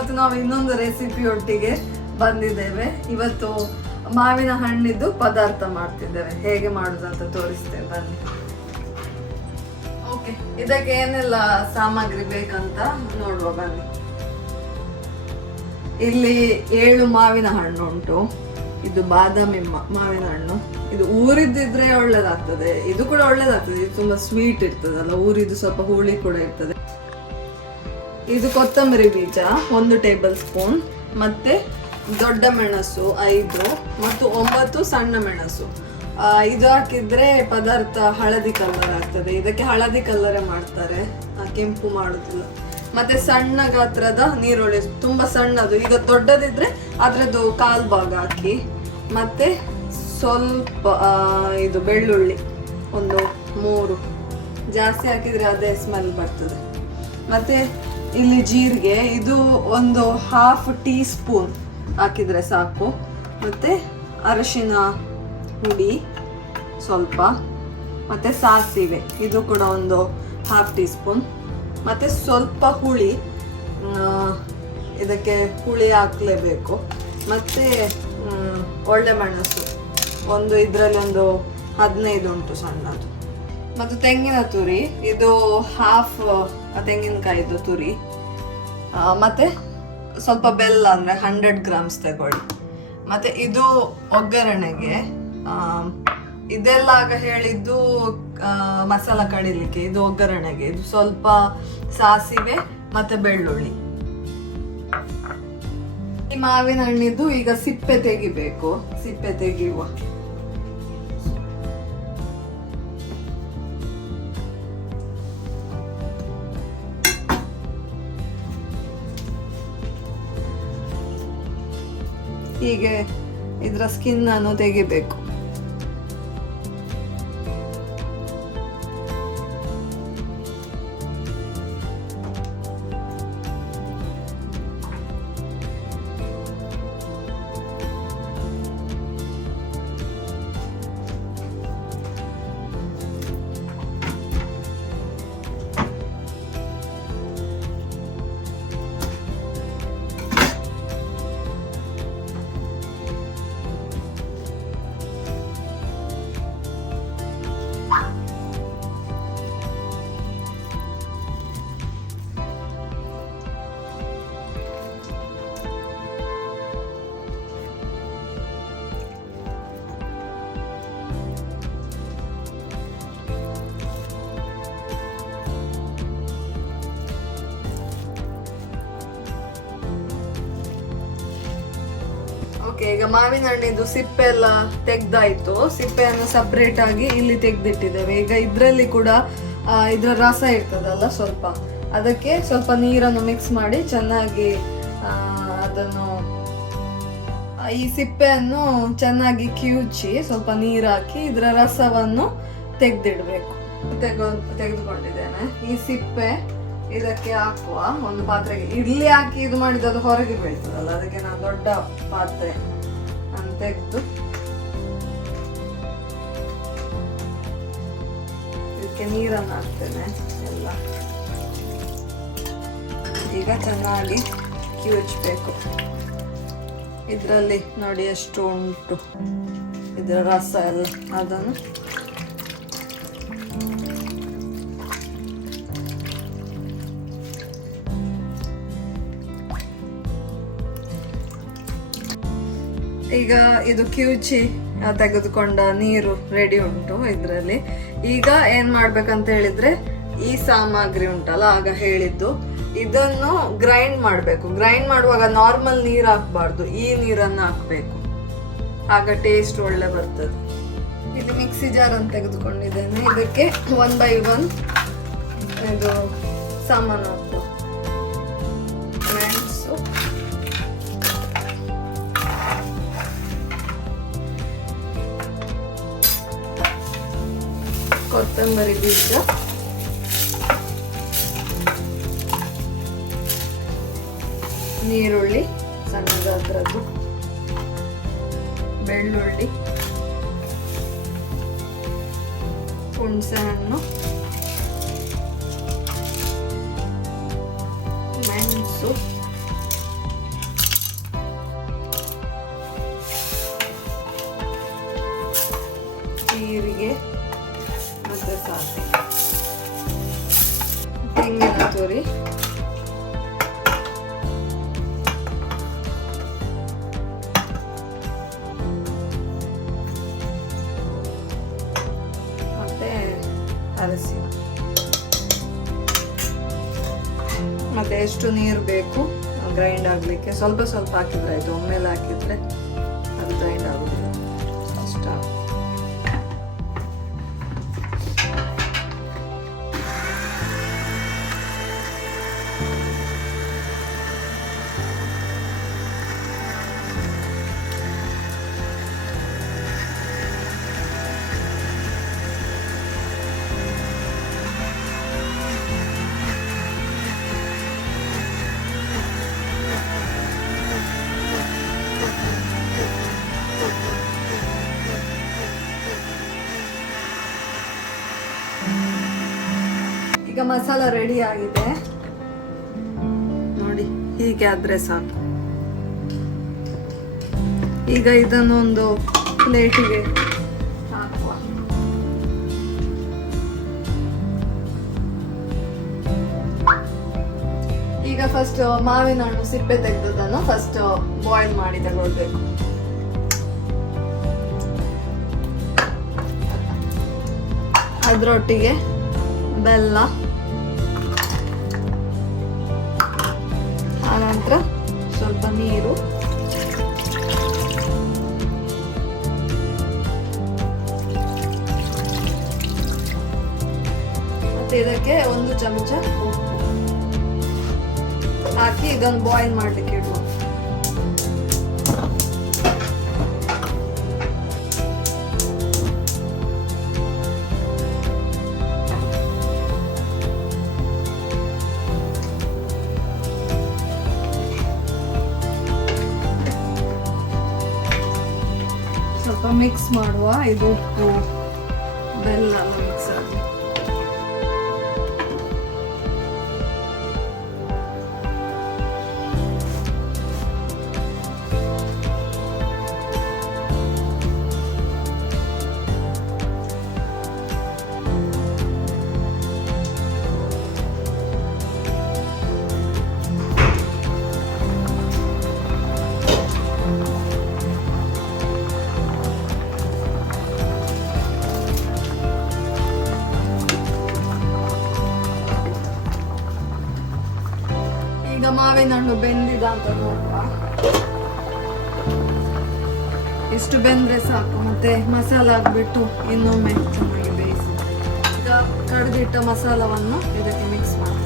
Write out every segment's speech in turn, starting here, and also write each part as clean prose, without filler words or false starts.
ಇವತ್ತು ನಾವು ಇನ್ನೊಂದು ರೆಸಿಪಿ ಒಟ್ಟಿಗೆ ಬಂದಿದ್ದೇವೆ. ಇವತ್ತು ಮಾವಿನ ಹಣ್ಣಿದ್ದು ಪದಾರ್ಥ ಮಾಡ್ತಿದ್ದೇವೆ. ಹೇಗೆ ಮಾಡುದಂತ ತೋರಿಸ್ತೇವೆ ಬನ್ನಿ. ಓಕೆ, ಇದಕ್ಕೆ ಏನೆಲ್ಲ ಸಾಮಗ್ರಿ ಬೇಕಂತ ನೋಡುವ ಬನ್ನಿ. ಇಲ್ಲಿ 7 ಮಾವಿನ ಹಣ್ಣು ಉಂಟು. ಇದು ಬಾದಾಮಿ ಮಾವಿನ ಹಣ್ಣು. ಇದು ಊರಿದ್ದಿದ್ರೆ ಒಳ್ಳೇದಾಗ್ತದೆ, ಇದು ಕೂಡ ಒಳ್ಳೇದಾಗ್ತದೆ. ಇದು ತುಂಬಾ ಸ್ವೀಟ್ ಇರ್ತದಲ್ಲ, ಊರಿದ್ದು ಸ್ವಲ್ಪ ಹುಳಿ ಕೂಡ ಇರ್ತದೆ. ಇದು ಕೊತ್ತಂಬರಿ ಬೀಜ 1 ಟೇಬಲ್ ಸ್ಪೂನ್, ಮತ್ತೆ ದೊಡ್ಡ ಮೆಣಸು 5 ಮತ್ತು 9 ಸಣ್ಣ ಮೆಣಸು. ಇದು ಹಾಕಿದ್ರೆ ಪದಾರ್ಥ ಹಳದಿ ಕಲರ್ ಆಗ್ತದೆ. ಇದಕ್ಕೆ ಹಳದಿ ಕಲರೇ ಮಾಡ್ತಾರೆ, ಕೆಂಪು ಮಾಡುದಿಲ್ಲ. ಮತ್ತೆ ಸಣ್ಣ ಗಾತ್ರದ ನೀರುಳ್ಳಿ, ತುಂಬಾ ಸಣ್ಣದು. ಈಗ ದೊಡ್ಡದಿದ್ರೆ ಅದ್ರದ್ದು 1/4 ಭಾಗ ಹಾಕಿ. ಮತ್ತೆ ಸ್ವಲ್ಪ ಇದು ಬೆಳ್ಳುಳ್ಳಿ ಒಂದು 3, ಜಾಸ್ತಿ ಹಾಕಿದ್ರೆ ಅದೇ ಸ್ಮೆಲ್ ಬರ್ತದೆ. ಮತ್ತೆ ಇಲ್ಲಿ ಜೀರಿಗೆ, ಇದು ಒಂದು 1/2 ಟೀ ಸ್ಪೂನ್ ಹಾಕಿದ್ರೆ ಸಾಕು. ಮತ್ತೆ ಅರಿಶಿನ ಹುಡಿ ಸ್ವಲ್ಪ, ಮತ್ತೆ ಸಾಸಿವೆ ಇದು ಕೂಡ ಒಂದು 1/2 ಟೀ ಸ್ಪೂನ್. ಮತ್ತೆ ಸ್ವಲ್ಪ ಹುಳಿ, ಇದಕ್ಕೆ ಹುಳಿ ಹಾಕ್ಲೇಬೇಕು. ಮತ್ತೆ ಒಳ್ಳೆ ಮೆಣಸು ಒಂದು, ಇದರಲ್ಲಿ ಒಂದು 15 ಉಂಟು ಸಣ್ಣದು. ಮತ್ತು ತೆಂಗಿನ ತುರಿ, ಇದು 1/2 ತೆಂಗಿನಕಾಯಿದು ತುರಿ. ಮತ್ತೆ ಸ್ವಲ್ಪ ಬೆಲ್ಲ, ಅಂದ್ರೆ 100 ಗ್ರಾಮ್ಸ್ ತಗೊಳ್ಳಿ. ಮತ್ತೆ ಇದು ಒಗ್ಗರಣೆಗೆ, ಇದೆಲ್ಲ ಆಗ ಹೇಳಿದ್ದು ಮಸಾಲ ಕಡಿಲಿಕ್ಕೆ. ಇದು ಒಗ್ಗರಣೆಗೆ, ಇದು ಸ್ವಲ್ಪ ಸಾಸಿವೆ ಮತ್ತೆ ಬೆಳ್ಳುಳ್ಳಿ. ಈ ಮಾವಿನ ಹಣ್ಣಿದ್ದು ಈಗ ಸಿಪ್ಪೆ ತೆಗಿಬೇಕು. ಸಿಪ್ಪೆ ತೆಗೆಯುವ. ಹೀಗೆ ಇದರ ಸ್ಕಿನ್ ಅನ್ನು ತೆಗಿಬೇಕು. ಈಗ ಮಾವಿನ ಹಣ್ಣಿದ್ದು ಸಿಪ್ಪೆ ಎಲ್ಲ ತೆಗ್ದಾಯ್ತು. ಸಿಪ್ಪೆಯನ್ನು ಸಪ್ರೇಟ್ ಆಗಿ ಇಲ್ಲಿ ತೆಗ್ದಿಟ್ಟಿದ್ದೇವೆ. ಈಗ ಇದ್ರಲ್ಲಿ ಕೂಡ ಇದ್ರ ರಸ ಇರ್ತದಲ್ಲ ಸ್ವಲ್ಪ, ಅದಕ್ಕೆ ಸ್ವಲ್ಪ ನೀರನ್ನು ಮಿಕ್ಸ್ ಮಾಡಿ ಚೆನ್ನಾಗಿ ಅದನ್ನು, ಈ ಸಿಪ್ಪೆಯನ್ನು ಚೆನ್ನಾಗಿ ಕಿವುಚಿ ಸ್ವಲ್ಪ ನೀರು ಹಾಕಿ ಇದರ ರಸವನ್ನು ತೆಗ್ದಿಡ್ಬೇಕು. ತೆಗೆದುಕೊಂಡಿದ್ದೇನೆ. ಈ ಸಿಪ್ಪೆ ಇದಕ್ಕೆ ಹಾಕುವ ಒಂದು ಪಾತ್ರೆಗೆ. ಇಲ್ಲಿ ಹಾಕಿ ಇದು ಮಾಡಿದ್ದು ಅದು ಹೊರಗೆ ಬೀಳ್ತದಲ್ಲ, ಅದಕ್ಕೆ ನಾನು ದೊಡ್ಡ ಪಾತ್ರೆ ತೆಗೆದು ಇದಕ್ಕೆ ನೀರನ್ನು ಹಾಕ್ತೇನೆ ಎಲ್ಲ. ಈಗ ಚೆನ್ನಾಗಿ ಕಿವುಚಬೇಕು. ಇದರಲ್ಲಿ ನೋಡಿ ಎಷ್ಟು ಉಂಟು ಇದರ ರಸ ಎಲ್ಲ, ಅದನ್ನು ಈಗ ಇದು ಕಿವುಚಿ ತೆಗೆದುಕೊಂಡ ನೀರು ರೆಡಿ ಉಂಟು ಇದರಲ್ಲಿ. ಈಗ ಏನ್ ಮಾಡ್ಬೇಕಂತ ಹೇಳಿದ್ರೆ, ಈ ಸಾಮಗ್ರಿ ಉಂಟಲ್ಲ ಆಗ ಹೇಳಿದ್ದು, ಇದನ್ನು ಗ್ರೈಂಡ್ ಮಾಡ್ಬೇಕು. ಗ್ರೈಂಡ್ ಮಾಡುವಾಗ ನಾರ್ಮಲ್ ನೀರು ಹಾಕ್ಬಾರ್ದು, ಈ ನೀರನ್ನು ಹಾಕ್ಬೇಕು, ಆಗ ಟೇಸ್ಟ್ ಒಳ್ಳೆ ಬರ್ತದೆ. ಇಲ್ಲಿ ಮಿಕ್ಸಿ ಜಾರ್ ಅನ್ನು ತೆಗೆದುಕೊಂಡಿದ್ದೇನೆ. ಇದಕ್ಕೆ 1 by 1 ಇದು ಸಾಮಾನು ಹಾಕುವ. ಮೆಣಸು, ಕೊತ್ತಂಬರಿ ಬೀಜ, ನೀರುಳ್ಳಿ ಸಣ್ಣದಾದ್ರದ್ದು, ಬೆಳ್ಳುಳ್ಳಿ, ಹುಣಸೆ ಹಣ್ಣು, ಮೆಣಸು, ಮತ್ತು ಎಷ್ಟು ನೀರು ಬೇಕು ಗ್ರೈಂಡ್ ಆಗಲಿಕ್ಕೆ. ಸ್ವಲ್ಪ ಸ್ವಲ್ಪ ಹಾಕಿದ್ರೆ ಆಯಿತು, ಒಮ್ಮೆಲೆ ಹಾಕಿದರೆ ಅದು ಗ್ರೈಂಡ್ ಆಗೋದಿಲ್ಲ ಅಷ್ಟ. ಈಗ ಮಸಾಲ ರೆಡಿ ಆಗಿದೆ ನೋಡಿ, ಹೀಗೆ ಆದ್ರೆ ಸಾಕು. ಈಗ ಇದನ್ನೊಂದು ಪ್ಲೇಟಿಗೆ ಹಾಕುವ. ಈಗ ಫಸ್ಟ್ ಮಾವಿನ ಹಣ್ಣು ಸಿಪ್ಪೆ ತೆಗೆದದನ್ನು ಫಸ್ಟ್ ಬಾಯ್ಲ್ ಮಾಡಿ ತಗೊಳ್ಬೇಕು. ಅದರೊಟ್ಟಿಗೆ ಬೆಲ್ಲ, ಆನಂತರ ಸ್ವಲ್ಪ ನೀರು, ಮತ್ತೆ ಇದಕ್ಕೆ 1 ಚಮಚ ಉಪ್ಪು ಹಾಕಿ ಇದನ್ನು ಬಾಯ್ಲ್ ಮಾಡ್ಲಿಕ್ಕೆ ಇಡುವ. ಸ್ವಲ್ಪ ಮಿಕ್ಸ್ ಮಾಡುವ. ಇದು ಉಪ್ಪು ಬೆಲ್ಲ ಮಿಕ್ಸ್ ಆಗಿ ಈಗ ಮಾವಿನ ಹಣ್ಣು ಬೆಂದಿದ ಅಂತ ನೋಡುವ. ಇಷ್ಟು ಬೆಂದ್ರೆ ಸಾಕು. ಮತ್ತೆ ಮಸಾಲ ಹಾಕ್ಬಿಟ್ಟು ಇನ್ನೊಮ್ಮೆ ಚೆನ್ನಾಗಿ ಬೇಯಿಸಿ. ಈಗ ಕಡ್ದಿಟ್ಟ ಮಸಾಲವನ್ನು ಇದಕ್ಕೆ ಮಿಕ್ಸ್ ಮಾಡ್ತಾರೆ.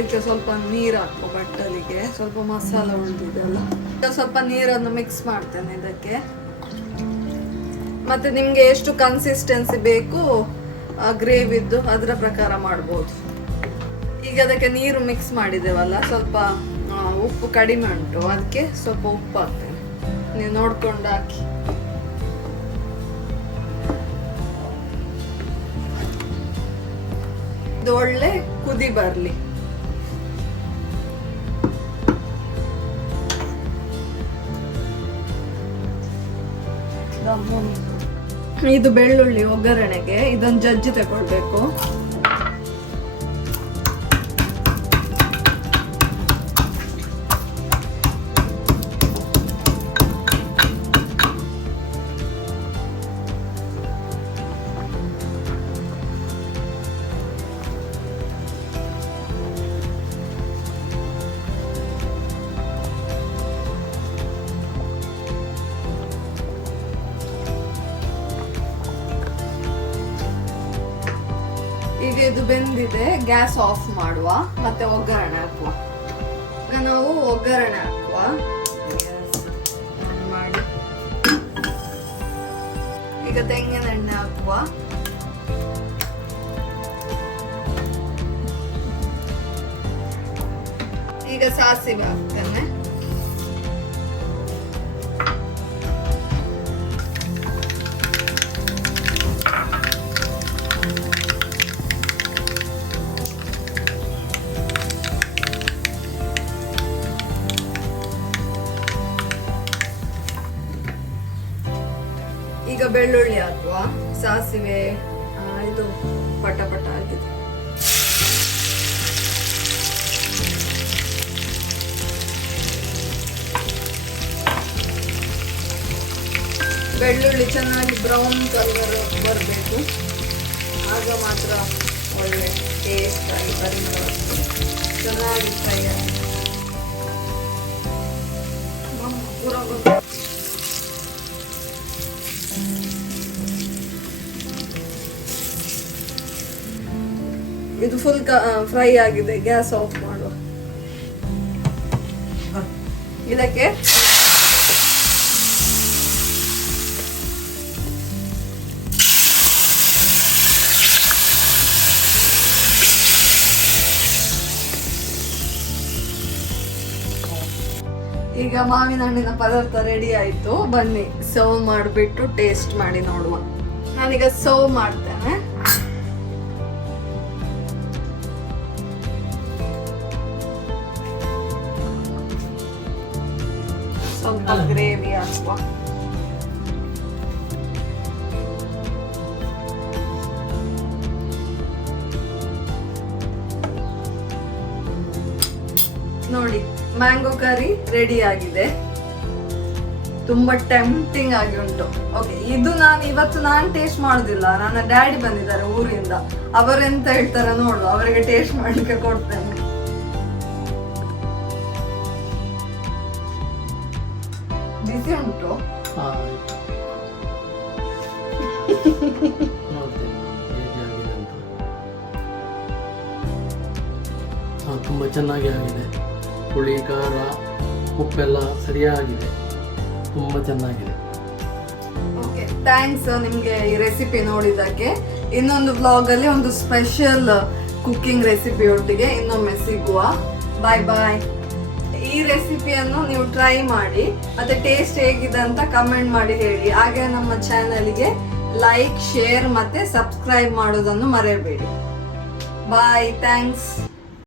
ಇದಕ್ಕೆ ಸ್ವಲ್ಪ ನೀರು ಹಾಕುವ ಬಟ್ಟಲಿಗೆ, ಸ್ವಲ್ಪ ಮಸಾಲ ಉಳಿದಿದೆಲ್ಲ. ಸ್ವಲ್ಪ ನೀರನ್ನು ಮಿಕ್ಸ್ ಮಾಡ್ತೇನೆ ಇದಕ್ಕೆ. ಮತ್ತೆ ನಿಮ್ಗೆ ಎಷ್ಟು ಕನ್ಸಿಸ್ಟೆನ್ಸಿ ಬೇಕು ಗ್ರೇವಿದ್ದು ಅದರ ಪ್ರಕಾರ ಮಾಡ್ಬೋದು. ಈಗ ಅದಕ್ಕೆ ನೀರು ಮಿಕ್ಸ್ ಮಾಡಿದ್ದೇವಲ್ಲ, ಸ್ವಲ್ಪ ಉಪ್ಪು ಕಡಿಮೆ ಉಂಟು, ಅದಕ್ಕೆ ಸ್ವಲ್ಪ ಉಪ್ಪು ಹಾಕ್ತೇನೆ. ನೀವು ನೋಡ್ಕೊಂಡು ಹಾಕಿ. ಇದು ಒಳ್ಳೆ ಕುದಿ ಬರ್ಲಿ. ಇದು ಬೆಳ್ಳುಳ್ಳಿ ಒಗ್ಗರಣೆಗೆ ಇದೊಂದು ಜಜ್ಜಿ ತಗೊಳ್ಬೇಕು. ಈಗ ಇದು ಬೆಂದಿದೆ, ಗ್ಯಾಸ್ ಆಫ್ ಮಾಡುವ. ಮತ್ತೆ ಒಗ್ಗರಣೆ ಹಾಕುವ. ಈಗ ನಾವು ಒಗ್ಗರಣೆ ಹಾಕುವ. ಮಾಡಿ ಈಗ ತೆಂಗಿನ ಎಣ್ಣೆ ಹಾಕುವ. ಈಗ ಸಾಸಿವೆ ಹಾಕ್ತೇನೆ. ಈಗ ಬೆಳ್ಳುಳ್ಳಿ ಹಾಕುವ. ಸಾಸಿವೆ ಇದು ಪಟ ಪಟ ಆಗಿದೆ. ಬೆಳ್ಳುಳ್ಳಿ ಚೆನ್ನಾಗಿ ಬ್ರೌನ್ ಕಲರ್ ಬರಬೇಕು, ಆಗ ಮಾತ್ರ ಒಳ್ಳೆ ಟೇಸ್ಟ್ ಆಗಿ ಪರಿಮಳ ಚೆನ್ನಾಗಿ ಫ್ರೈ ಆಗಿ ಇದು ಫುಲ್ ಫ್ರೈ ಆಗಿದೆ. ಗ್ಯಾಸ್ ಆಫ್ ಮಾಡುವ. ಇದಕ್ಕೆ ಈಗ ಮಾವಿನ ಹಣ್ಣಿನ ಪದಾರ್ಥ ರೆಡಿ ಆಯ್ತು. ಬನ್ನಿ ಸರ್ವ್ ಮಾಡಿಬಿಟ್ಟು ಟೇಸ್ಟ್ ಮಾಡಿ ನೋಡುವ. ನಾನೀಗ ಸರ್ವ್ ಮಾಡ್ತೇನೆ. ಸ್ವಲ್ಪ ಗ್ರೇವಿ ಹಾಕುವ. ನೋಡಿ, ಮ್ಯಾಂಗೋ ಕರಿ ರೆಡಿ ಆಗಿದೆ. ತುಂಬಾ ಟೆಂಪ್ಟಿಂಗ್ ಆಗಿ ಉಂಟು. ಓಕೆ, ಇದು ಇವತ್ತು ನಾನು ಟೇಸ್ಟ್ ಮಾಡುದಿಲ್ಲ. ನನ್ನ ಡ್ಯಾಡಿ ಬಂದಿದ್ದಾರೆ ಊರಿಂದ. ಅವರೆಂತ ಹೇಳ್ತಾರೆ ನೋಡು, ಅವರಿಗೆ ಟೇಸ್ಟ್ ಮಾಡ್ಲಿಕ್ಕೆ ಕೊಡ್ತೇನೆ. ಬಿಸಿ ಉಂಟು. ತುಂಬಾ ಚೆನ್ನಾಗಿ ಆಗಿದೆ. ಹುಳಿ, ಖಾರ, ಉಪ್ಪೆಲ್ಲ ಸರಿಯಾಗಿದೆ. ತುಂಬಾ ಚೆನ್ನಾಗಿದೆ. ಓಕೆ, ಥ್ಯಾಂಕ್ಸ್ ನಿಮ್ಗೆ ಈ ರೆಸಿಪಿ ನೋಡಿದ್ದಕ್ಕೆ. ಇನ್ನೊಂದು ವ್ಲಾಗ್ ಅಲ್ಲಿ ಒಂದು ಸ್ಪೆಷಲ್ ಕುಕಿಂಗ್ ರೆಸಿಪಿ ಒಟ್ಟಿಗೆ ಇನ್ನೊಮ್ಮೆ ಸಿಗುವ. ಬಾಯ್ ಬಾಯ್. ಈ ರೆಸಿಪಿಯನ್ನು ನೀವು ಟ್ರೈ ಮಾಡಿ, ಮತ್ತೆ ಟೇಸ್ಟ್ ಹೇಗಿದೆ ಅಂತ ಕಮೆಂಟ್ ಮಾಡಿ ಹೇಳಿ. ಹಾಗೆ ನಮ್ಮ ಚಾನಲ್ಗೆ ಲೈಕ್, ಶೇರ್ ಮತ್ತೆ ಸಬ್ಸ್ಕ್ರೈಬ್ ಮಾಡೋದನ್ನು ಮರೆಯಬೇಡಿ. ಬಾಯ್, ಥ್ಯಾಂಕ್ಸ್.